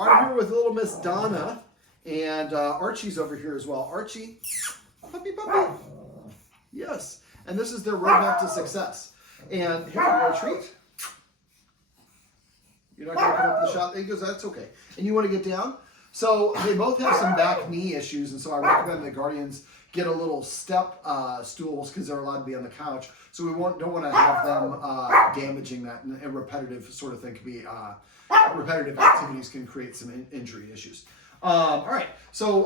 I'm here with little Miss Donna, and Archie's over here as well. Archie, puppy, puppy. Yes, and this is their roadmap to success. And here, you want a treat? You're not going to come up to the shot? He goes, that's okay. And you want to get down? So they both have some back knee issues, and so I recommend the guardians get a little step stools because they're allowed to be on the couch. So we don't want to have them damaging that, and a repetitive sort of thing can be, repetitive activities can create some injury issues. All right, so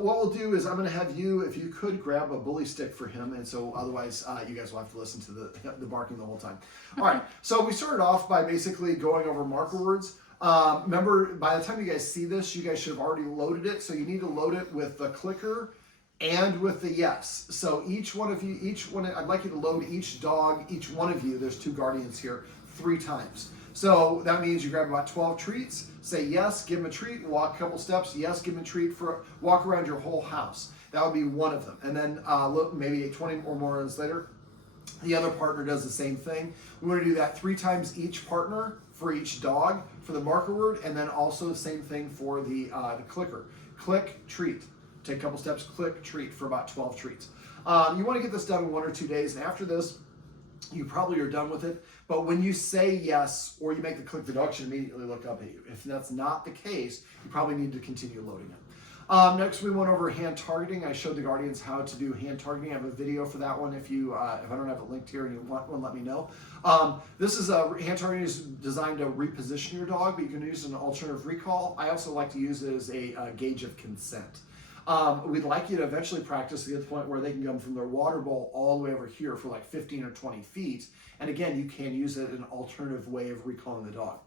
what we'll do is I'm going to have you, if you could, grab a bully stick for him, and so otherwise you guys will have to listen to the barking the whole time. All right, so we started off by basically going over marker words. Remember, by the time you guys see this, you guys should have already loaded it, so you need to load it with the clicker and with the yes. So each one of you, I'd like you to load each dog, each one of you, there's 2 guardians here, 3 times. So that means you grab about 12 treats, say yes, give them a treat, walk a couple steps, yes, give them a treat, walk around your whole house. That would be one of them. And then look, maybe 20 or more minutes later, the other partner does the same thing. We want to do that 3 times each partner for each dog for the marker word, and then also the same thing for the clicker. Click, treat. Take a couple steps, click, treat for about 12 treats. You want to get this done in 1 or 2 days, and after this, you probably are done with it. But when you say yes, or you make the click, the dog should immediately look up at you. If that's not the case, you probably need to continue loading it. Next, we went over hand targeting. I showed the guardians how to do hand targeting. I have a video for that one. If I don't have it linked here and you want one, let me know. This is hand targeting is designed to reposition your dog, but you can use an alternative recall. I also like to use it as a gauge of consent. We'd like you to eventually practice to get to the point where they can come from their water bowl all the way over here for like 15 or 20 feet. And again, you can use it as an alternative way of recalling the dog.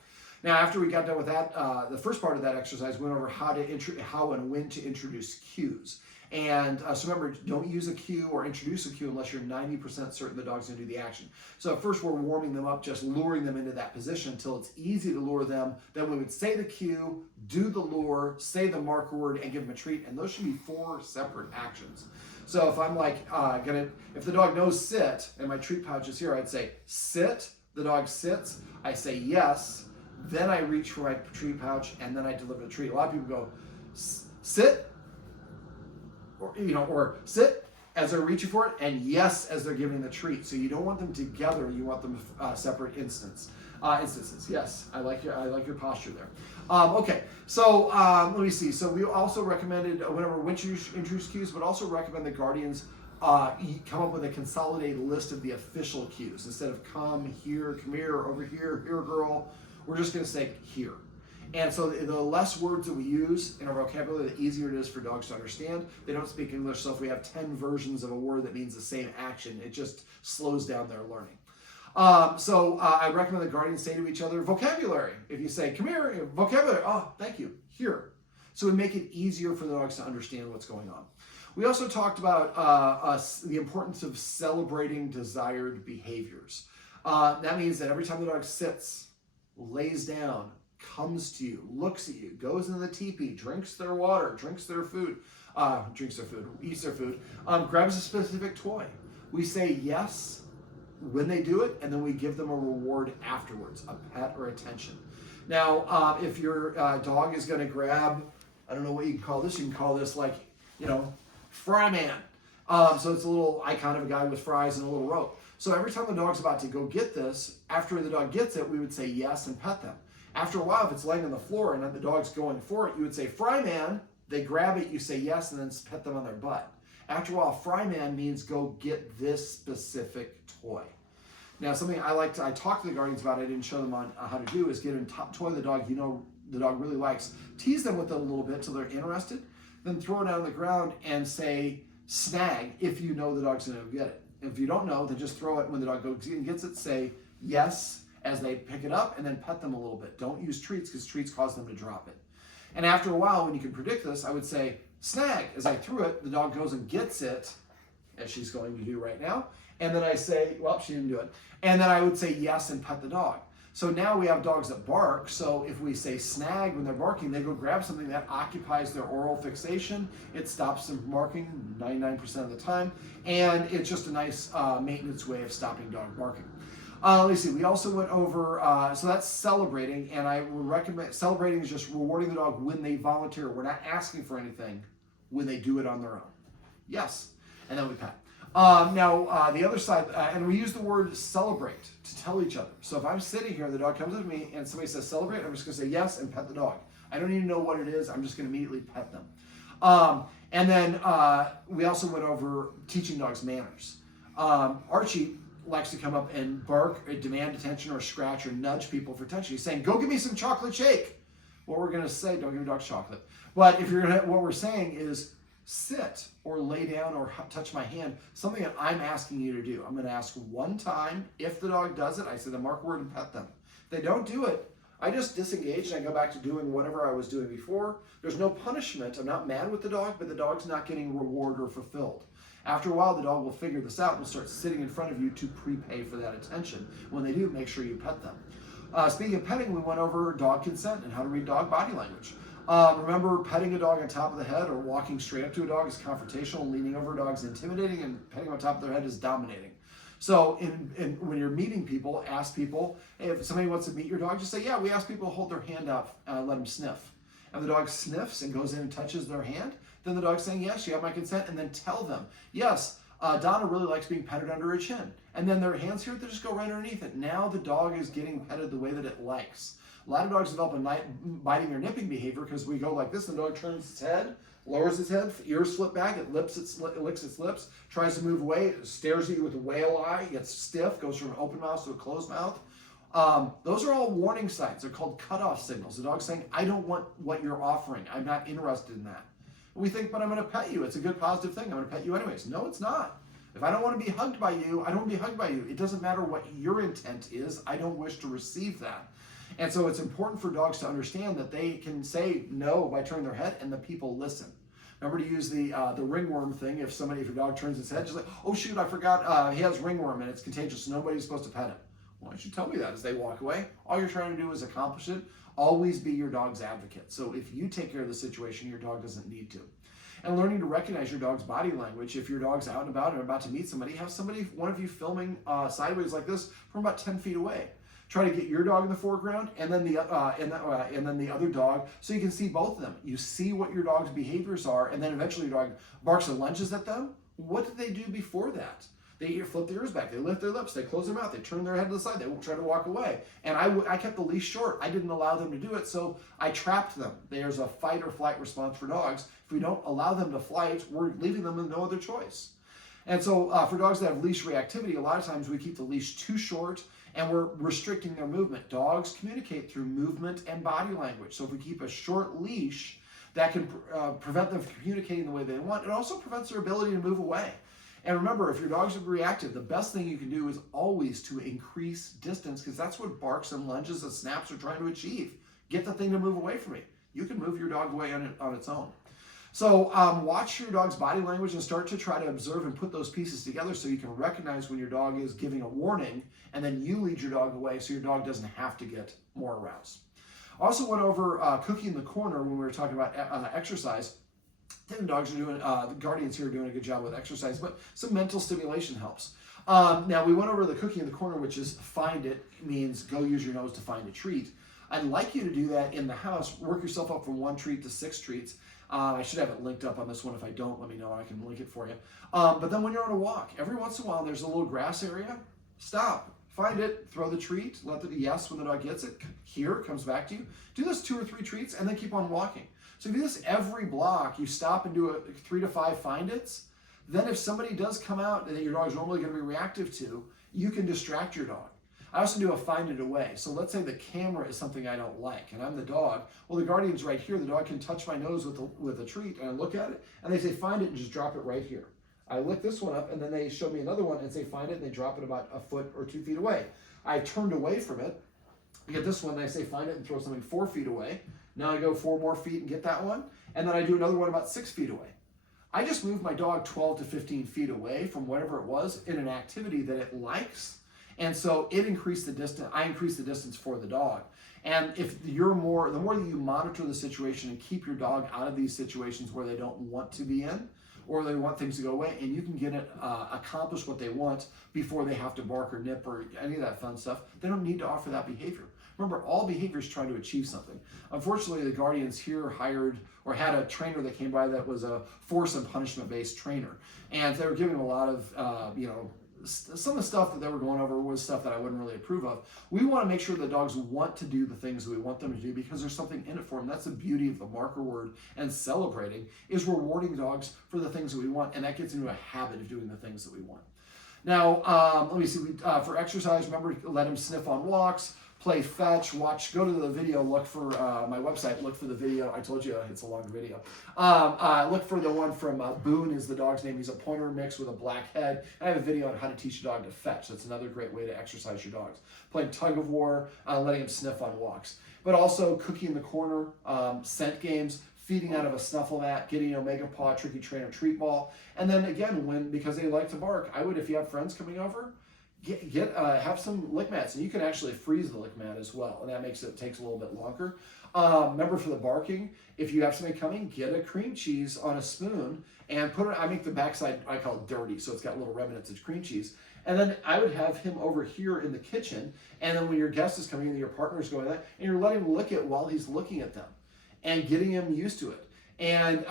Now, after we got done with that, the first part of that exercise went over how and when to introduce cues. And so remember, don't use a cue or introduce a cue unless you're 90% certain the dog's going to do the action. So at first we're warming them up, just luring them into that position until it's easy to lure them. Then we would say the cue, do the lure, say the marker word, and give them a treat. And those should be 4 separate actions. So if I'm like, if the dog knows sit, and my treat pouch is here, I'd say sit, the dog sits, I say yes, then I reach for my treat pouch, and then I deliver the treat. A lot of people go, sit, or sit as they're reaching for it, and yes as they're giving the treat. So you don't want them together. You want them separate instances. Yes, I like your posture there. Okay, so let me see. So we also recommended whenever we introduce cues, but also recommend the guardians come up with a consolidated list of the official cues instead of come here, over here, here girl. We're just going to say here. And so the less words that we use in our vocabulary, the easier it is for dogs to understand. They don't speak English, so if we have 10 versions of a word that means the same action, it just slows down their learning. I recommend the guardians say to each other, vocabulary. If you say, come here, vocabulary, oh, thank you, here. So we make it easier for the dogs to understand what's going on. We also talked about the importance of celebrating desired behaviors. That means that every time the dog sits, lays down, comes to you, looks at you, goes into the teepee, drinks their water, eats their food, grabs a specific toy. We say yes when they do it, and then we give them a reward afterwards, a pet or attention. Now, if your dog is going to grab, I don't know what you can call this. You can call this like, Fry Man. So it's a little icon of a guy with fries and a little rope. So every time the dog's about to go get this, after the dog gets it, we would say yes and pet them. After a while, if it's laying on the floor and the dog's going for it, you would say, Fry Man. They grab it, you say yes, and then pet them on their butt. After a while, Fry Man means go get this specific toy. Now, something I talk to the guardians about, I didn't show them on how to do, is get a toy the dog the dog really likes. Tease them with it a little bit till they're interested. Then throw it on the ground and say, snag, if you know the dog's going to get it. If you don't know, then just throw it. When the dog goes and gets it, say yes as they pick it up, and then pet them a little bit. Don't use treats because treats cause them to drop it. And after a while, when you can predict this, I would say, snag. As I threw it, the dog goes and gets it, as she's going to do right now. And then I say, well, she didn't do it. And then I would say yes and pet the dog. So now we have dogs that bark. So if we say snag when they're barking, they go grab something that occupies their oral fixation. It stops them from barking 99% of the time. And it's just a nice maintenance way of stopping dog barking. Let me see. We also went over, so that's celebrating, and I would recommend, celebrating is just rewarding the dog when they volunteer. We're not asking for anything when they do it on their own. Yes. And then we pat. Now, the other side, and we use the word celebrate to tell each other. So if I'm sitting here, the dog comes with me, and somebody says celebrate, I'm just going to say yes and pet the dog. I don't even know what it is. I'm just going to immediately pet them. And then we also went over teaching dogs manners. Archie likes to come up and bark or demand attention or scratch or nudge people for attention. He's saying, go give me some chocolate shake. What we're going to say, don't give your dog chocolate. But if you're gonna, what we're saying is sit or lay down or touch my hand, something that I'm asking you to do. I'm going to ask one time. If the dog does it, I say the mark word and pet them. If they don't do it, I just disengage and I go back to doing whatever I was doing before. There's no punishment. I'm not mad with the dog, but the dog's not getting reward or fulfilled. After a while, the dog will figure this out and will start sitting in front of you to prepay for that attention. When they do, make sure you pet them. Speaking of petting, we went over dog consent and how to read dog body language. Remember, petting a dog on top of the head or walking straight up to a dog is confrontational, leaning over a dog is intimidating, and petting on top of their head is dominating. So when you're meeting people, ask people, hey, if somebody wants to meet your dog, just say, yeah, we ask people to hold their hand up and let them sniff. And the dog sniffs and goes in and touches their hand, then the dog's saying, yes, you have my consent, and then tell them, yes, Donna really likes being petted under her chin. And then their hands here, they just go right underneath it. Now the dog is getting petted the way that it likes. A lot of dogs develop a biting or nipping behavior because we go like this, and the dog turns its head, lowers its head, ears flip back, it licks its lips, tries to move away, stares at you with a whale eye, gets stiff, goes from an open mouth to a closed mouth. Those are all warning signs. They're called cutoff signals. The dog's saying, I don't want what you're offering. I'm not interested in that. We think, but I'm going to pet you. It's a good positive thing. I'm going to pet you anyways. No, it's not. If I don't want to be hugged by you, I don't want to be hugged by you. It doesn't matter what your intent is. I don't wish to receive that. And so it's important for dogs to understand that they can say no by turning their head, and the people listen. Remember to use the ringworm thing. If your dog turns its head, just like, oh shoot, I forgot he has ringworm and it's contagious, so nobody's supposed to pet him. Why don't you tell me that as they walk away? All you're trying to do is accomplish it. Always be your dog's advocate. So if you take care of the situation, your dog doesn't need to. And learning to recognize your dog's body language. If your dog's out and about and about to meet somebody, have one of you filming sideways like this from about 10 feet away. Try to get your dog in the foreground and then the other dog, so you can see both of them. You see what your dog's behaviors are, and then eventually your dog barks and lunges at them. What did they do before that? They flip their ears back, they lift their lips, they close their mouth, they turn their head to the side, they won't try to walk away. And I kept the leash short. I didn't allow them to do it, so I trapped them. There's a fight or flight response for dogs. If we don't allow them to fight, we're leaving them with no other choice. And so for dogs that have leash reactivity, a lot of times we keep the leash too short and we're restricting their movement. Dogs communicate through movement and body language. So if we keep a short leash, that can prevent them from communicating the way they want. It also prevents their ability to move away. And remember, if your dogs are reactive, the best thing you can do is always to increase distance, because that's what barks and lunges and snaps are trying to achieve. Get the thing to move away from me. You can move your dog away on its own. So watch your dog's body language and start to try to observe and put those pieces together so you can recognize when your dog is giving a warning, and then you lead your dog away so your dog doesn't have to get more aroused. I also went over cookie in the corner when we were talking about exercise. I think the dogs are doing, the guardians here are doing a good job with exercise, but some mental stimulation helps. Now we went over the cookie in the corner, which is find it, means go use your nose to find a treat. I'd like you to do that in the house. Work yourself up from 1 treat to 6 treats. I should have it linked up on this one. If I don't, let me know. I can link it for you. But then when you're on a walk, every once in a while, there's a little grass area. Stop. Find it. Throw the treat. Let the yes when the dog gets it. Here, comes back to you. Do this 2 or 3 treats, and then keep on walking. So if you do this every block, you stop and do 3 to 5 find-its. Then if somebody does come out that your dog's normally going to be reactive to, you can distract your dog. I also do a find it away. So let's say the camera is something I don't like, and I'm the dog. Well, the guardian's right here. The dog can touch my nose with a treat, and I look at it, and they say find it, and just drop it right here. I lick this one up, and then they show me another one and say find it, and they drop it about 1 foot or 2 feet away. I turned away from it. I get this one, and I say find it, and throw something 4 feet away. Now I go 4 more feet and get that one, and then I do another one about 6 feet away. I just moved my dog 12 to 15 feet away from whatever it was in an activity that it likes. And so it increased the distance. I increased the distance for the dog. And if the more that you monitor the situation and keep your dog out of these situations where they don't want to be in, or they want things to go away, and you can get it accomplish what they want before they have to bark or nip or any of that fun stuff. They don't need to offer that behavior. Remember, all behavior is trying to achieve something. Unfortunately, the guardians here hired or had a trainer that came by that was a force and punishment based trainer, and they were giving a lot of some of the stuff that they were going over was stuff that I wouldn't really approve of. We want to make sure the dogs want to do the things that we want them to do because there's something in it for them. That's the beauty of the marker word and celebrating, is rewarding dogs for the things that we want, and that gets into a habit of doing the things that we want. Now, let me see, for exercise, remember, let him sniff on walks, play fetch, watch, go to the video, look for my website, look for the video. I told you it's a long video. Look for the one from Boone is the dog's name. He's a pointer mix with a black head. I have a video on how to teach a dog to fetch. That's another great way to exercise your dogs. Playing tug of war, letting him sniff on walks. But also cookie in the corner, scent games, feeding out of a snuffle mat, getting an Omega Paw, Tricky Trainer treat ball. And then again, because they like to bark, I would, if you have friends coming over, have some lick mats, and you can actually freeze the lick mat as well, and that takes a little bit longer. Remember, for the barking, if you have somebody coming, get a cream cheese on a spoon and put it. I make the backside, I call it dirty, so it's got little remnants of cream cheese. And then I would have him over here in the kitchen, and then when your guest is coming in, your partner's going there, and you're letting him lick it while he's looking at them, and getting him used to it. And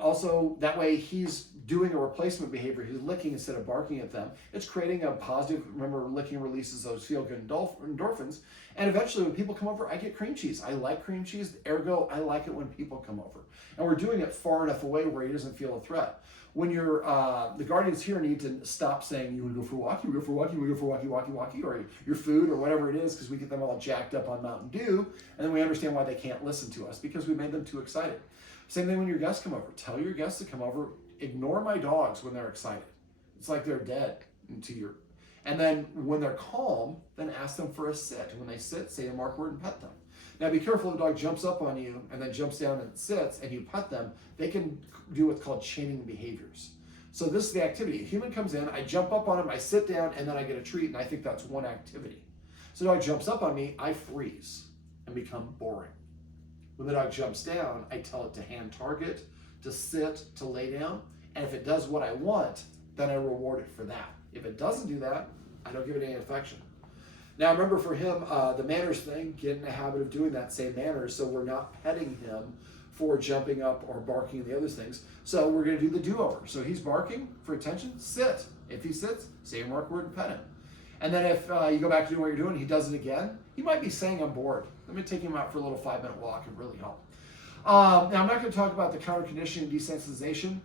also that way he's doing a replacement behavior. He's licking instead of barking at them. It's creating a positive, remember, licking releases those feel-good endorphins. And eventually when people come over, I get cream cheese. I like cream cheese, ergo, I like it when people come over. And we're doing it far enough away where he doesn't feel a threat. When you're, the guardians here need to stop saying, you want to go for a walkie, we go for a walkie, we go for a walkie, or your food, or whatever it is, because we get them all jacked up on Mountain Dew, and then we understand why they can't listen to us, because we made them too excited. Same thing when your guests come over. Tell your guests to come over. Ignore my dogs when they're excited. It's like they're dead to your. And then when they're calm, then ask them for a sit. When they sit, say a mark word and pet them. Now be careful if a dog jumps up on you and then jumps down and sits and you pet them, they can do what's called chaining behaviors. So this is the activity. A human comes in, I jump up on him, I sit down, and then I get a treat, and I think that's one activity. So the dog jumps up on me, I freeze and become boring. When the dog jumps down, I tell it to hand target, to sit, to lay down, and if it does what I want, then I reward it for that. If it doesn't do that, I don't give it any affection. Now remember, for him, the manners thing, get in the habit of doing that same manners, so we're not petting him for jumping up or barking and the other things. So we're going to do the do-over. So he's barking for attention, sit. If he sits, say a mark word and pet him. And then if you go back to doing what you're doing, he does it again, he might be saying, I'm bored. Let me take him out for a little 5-minute walk. It really help. Now, I'm not going to talk about the counter conditioning desensitization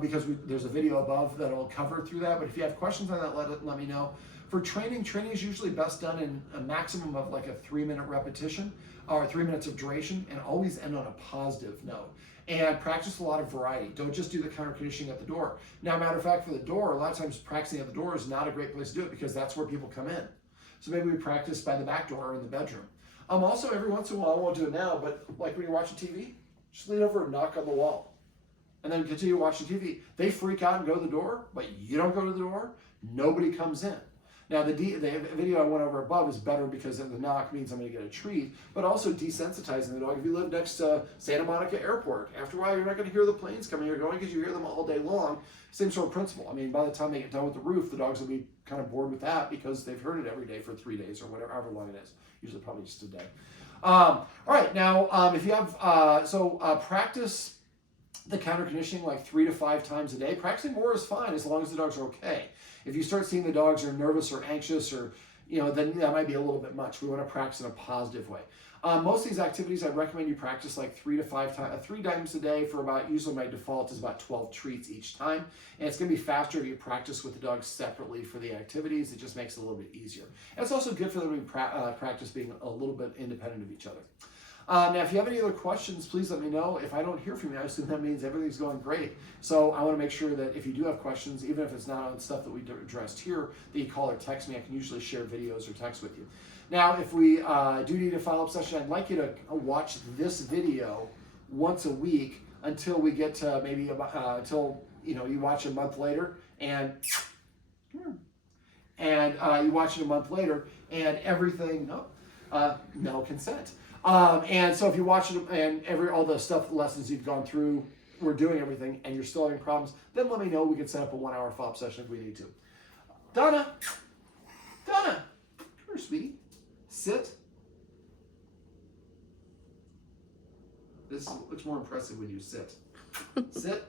because there's a video above that'll cover through that. But if you have questions on that, let me know. For training is usually best done in a maximum of like a 3-minute repetition or 3 minutes of duration, and always end on a positive note. And practice a lot of variety. Don't just do the counter conditioning at the door. Now, matter of fact, for the door, a lot of times practicing at the door is not a great place to do it because that's where people come in. So maybe we practice by the back door or in the bedroom. Also, every once in a while, I won't do it now, but like when you're watching TV, just lean over and knock on the wall. And then continue watching TV. They freak out and go to the door, but you don't go to the door, nobody comes in. Now, the video I went over above is better because the knock means I'm going to get a treat, but also desensitizing the dog. If you live next to Santa Monica Airport, after a while, you're not going to hear the planes coming or going because you hear them all day long. Same sort of principle. I mean, by the time they get done with the roof, the dogs will be kind of bored with that because they've heard it every day for 3 days or whatever, however long it is. Usually probably just a day. All right, now, if you have, practice the counter conditioning like 3 to 5 times a day. Practicing more is fine as long as the dogs are okay. If you start seeing the dogs are nervous or anxious or, then that might be a little bit much. We want to practice in a positive way. Most of these activities, I recommend you practice like 3 times a day for about, usually my default is about 12 treats each time. And it's going to be faster if you practice with the dogs separately for the activities. It just makes it a little bit easier. And it's also good for them to practice being a little bit independent of each other. Now, if you have any other questions, please let me know. If I don't hear from you, I assume that means everything's going great. So I want to make sure that if you do have questions, even if it's not on stuff that we addressed here, that you call or text me. I can usually share videos or text with you. Now, if we do need a follow-up session, I'd like you to watch this video once a week until we get to maybe until you watch a month later and you watch it a month later and everything no consent. And so if you watch it and all the lessons you've gone through we're doing everything and you're still having problems, then let me know. We can set up a 1 hour follow-up session if we need to. Donna, come here, sweetie. Sit. This looks more impressive when you sit. Sit.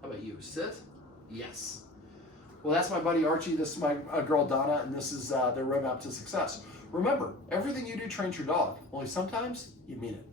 How about you? Sit. Yes. Well, that's my buddy Archie. This is my girl Donna, and this is their roadmap to success. Remember, everything you do trains your dog. Only sometimes you mean it.